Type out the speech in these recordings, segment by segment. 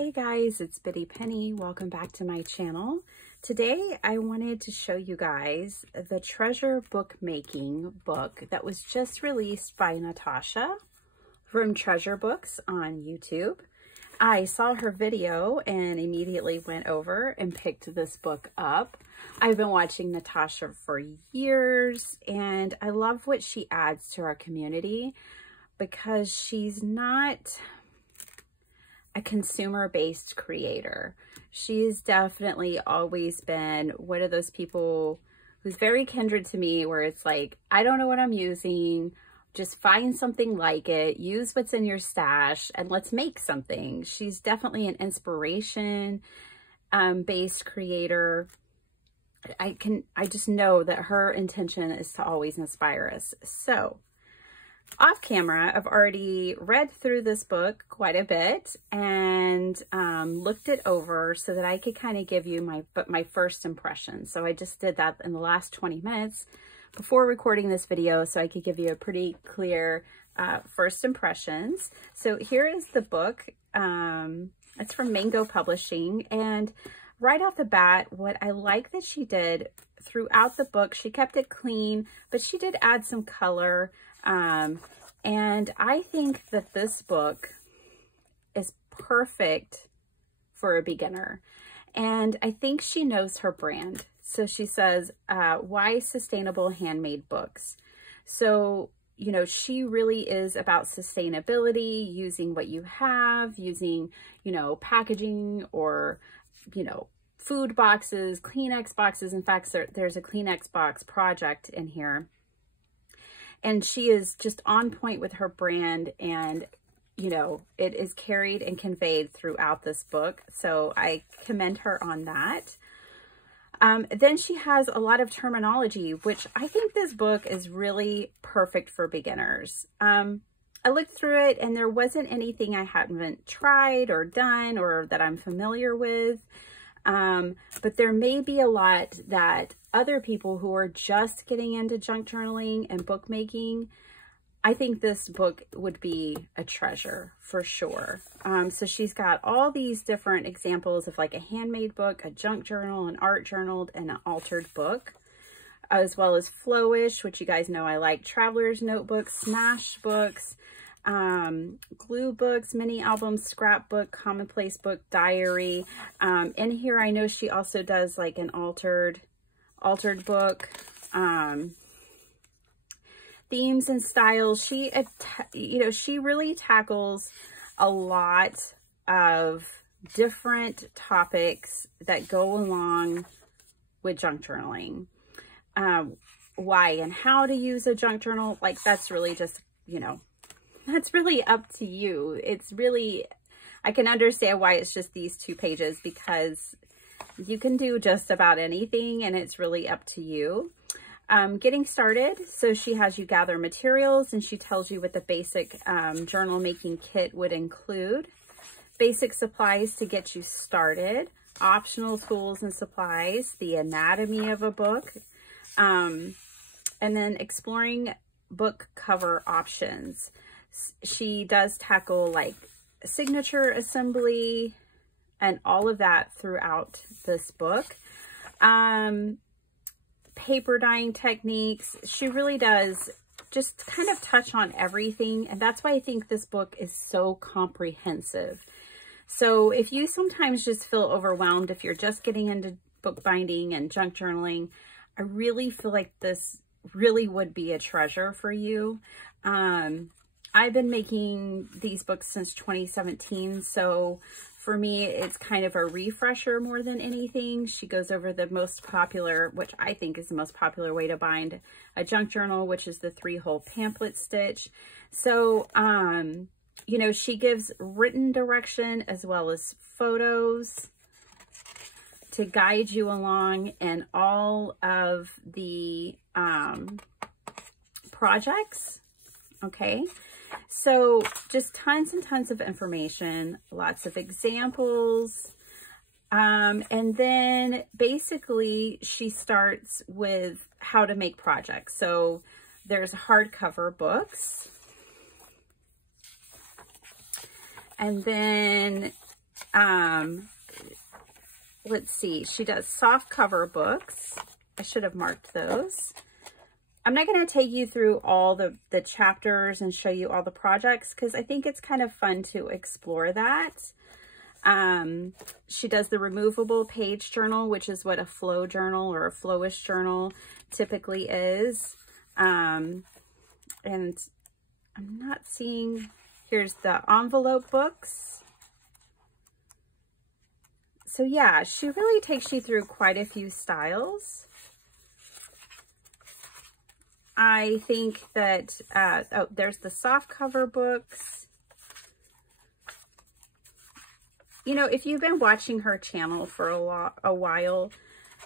Hey guys, it's Biddy Penny. Welcome back to my channel. Today I wanted to show you guys the Treasure Bookmaking book that was just released by Natasha from Treasure Books on YouTube. I saw her video and immediately went over and picked this book up. I've been watching Natasha for years and I love what she adds to our community because she's not a consumer-based creator. She's definitely always been one of those people who's very kindred to me, where it's like, I don't know what I'm using, just find something like it, use what's in your stash, and let's make something. She's definitely an inspiration based creator. I just know that her intention is to always inspire us. So off camera, I've already read through this book quite a bit and looked it over so that I could kind of give you my first impression. So I just did that in the last 20 minutes before recording this video so I could give you a pretty clear first impressions. So here is the book. It's from Mango Publishing, and right off the bat, what I like that she did throughout the book, she kept it clean, but she did add some color. And I think that this book is perfect for a beginner. And I think she knows her brand. So she says, why sustainable handmade books? So, you know, she really is about sustainability, using what you have, using, you know, packaging or, you know, food boxes, Kleenex boxes. In fact, there's a Kleenex box project in here. And she is just on point with her brand, and, you know, it is carried and conveyed throughout this book. So I commend her on that. Then she has a lot of terminology, which I think this book is really perfect for beginners. I looked through it and there wasn't anything I haven't tried or done or that I'm familiar with. But there may be a lot that other people who are just getting into junk journaling and bookmaking, I think this book would be a treasure for sure. So she's got all these different examples of like a handmade book, a junk journal, an art journal, and an altered book, as well as flowish, which you guys know I like, traveler's notebooks, smash books, glue books, mini albums, scrapbook, commonplace book, diary. In here, I know she also does like an altered book, themes and styles. She, you know, she really tackles a lot of different topics that go along with junk journaling. Why and how to use a junk journal, like that's really just, you know, that's really up to you. It's really, I can understand why it's just these 2 pages, because you can do just about anything and it's really up to you. Getting started. So she has you gather materials and she tells you what the basic journal making kit would include. Basic supplies to get you started. Optional tools and supplies. The anatomy of a book. And then exploring book cover options. She does tackle like signature assembly and all of that throughout this book. Paper dyeing techniques. She really does just kind of touch on everything. And that's why I think this book is so comprehensive. So if you sometimes just feel overwhelmed, if you're just getting into bookbinding and junk journaling, I really feel like this really would be a treasure for you. I've been making these books since 2017, so for me, it's kind of a refresher more than anything. She goes over the most popular, which I think is the most popular way to bind a junk journal, which is the 3-hole pamphlet stitch. So, you know, she gives written direction as well as photos to guide you along in all of the projects, okay? So just tons and tons of information, lots of examples. And then basically she starts with how to make projects. So there's hardcover books. And then Let's see, she does soft cover books. I should have marked those. I'm not going to take you through all the chapters and show you all the projects because I think it's kind of fun to explore that. She does the removable page journal, which is what a flow journal or a flowish journal typically is. And I'm not seeing, here's the envelope books. So yeah, she really takes you through quite a few styles. I think that, oh, there's the soft cover books. You know, if you've been watching her channel for a while,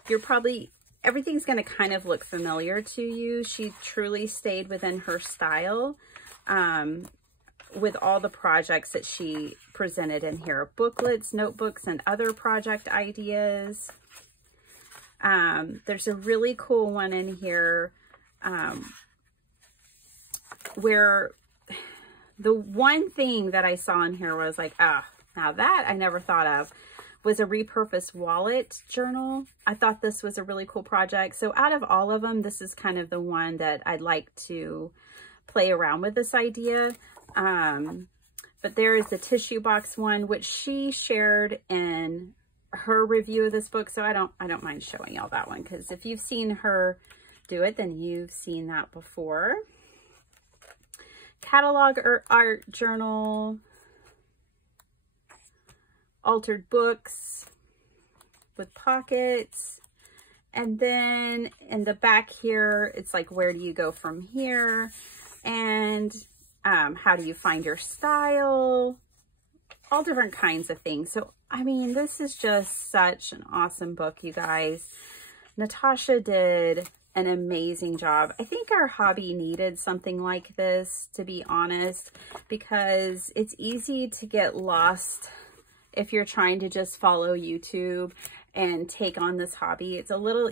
you're probably, everything's going to kind of look familiar to you. She truly stayed within her style with all the projects that she presented in here. Booklets, notebooks, and other project ideas. There's a really cool one in here where the one thing that I saw in here was like, now that I never thought of, was a repurposed wallet journal. I thought this was a really cool project. So out of all of them, this is kind of the one that I'd like to play around with this idea. But there is the tissue box one, which she shared in her review of this book. So I don't mind showing y'all that one, because if you've seen her do it, then you've seen that before. Catalog or art journal, altered books with pockets, and then in the back here, it's like, where do you go from here? And how do you find your style? All different kinds of things. So, I mean, this is just such an awesome book, you guys. Natasha did an amazing job. I think our hobby needed something like this, to be honest, because it's easy to get lost if you're trying to just follow YouTube and take on this hobby. It's a little,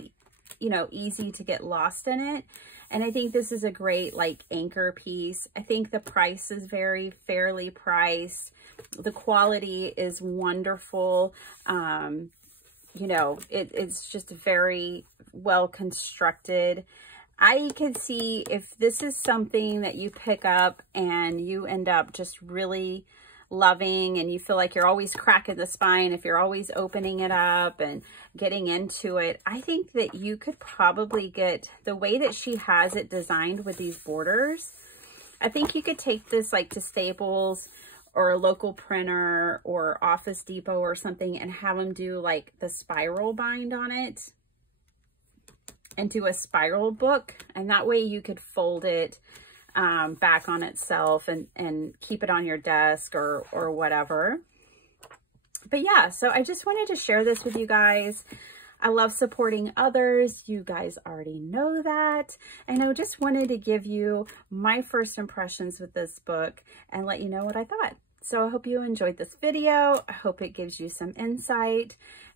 you know, easy to get lost in it. And I think this is a great like anchor piece. I think the price is very fairly priced. The quality is wonderful. You know, it's just very well constructed. I could see if this is something that you pick up and you end up just really loving, and you feel like you're always cracking the spine, if you're always opening it up and getting into it, I think that you could probably get, the way that she has it designed with these borders, I think you could take this like to Staples or a local printer or Office Depot or something and have them do like the spiral bind on it and do a spiral book. And that way you could fold it back on itself and keep it on your desk or whatever. But yeah, so I just wanted to share this with you guys. I love supporting others. You guys already know that. And I just wanted to give you my first impressions with this book and let you know what I thought. So I hope you enjoyed this video. I hope it gives you some insight.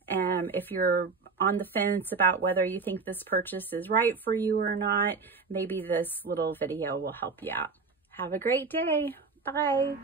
If you're on the fence about whether you think this purchase is right for you or not, maybe this little video will help you out. Have a great day. Bye.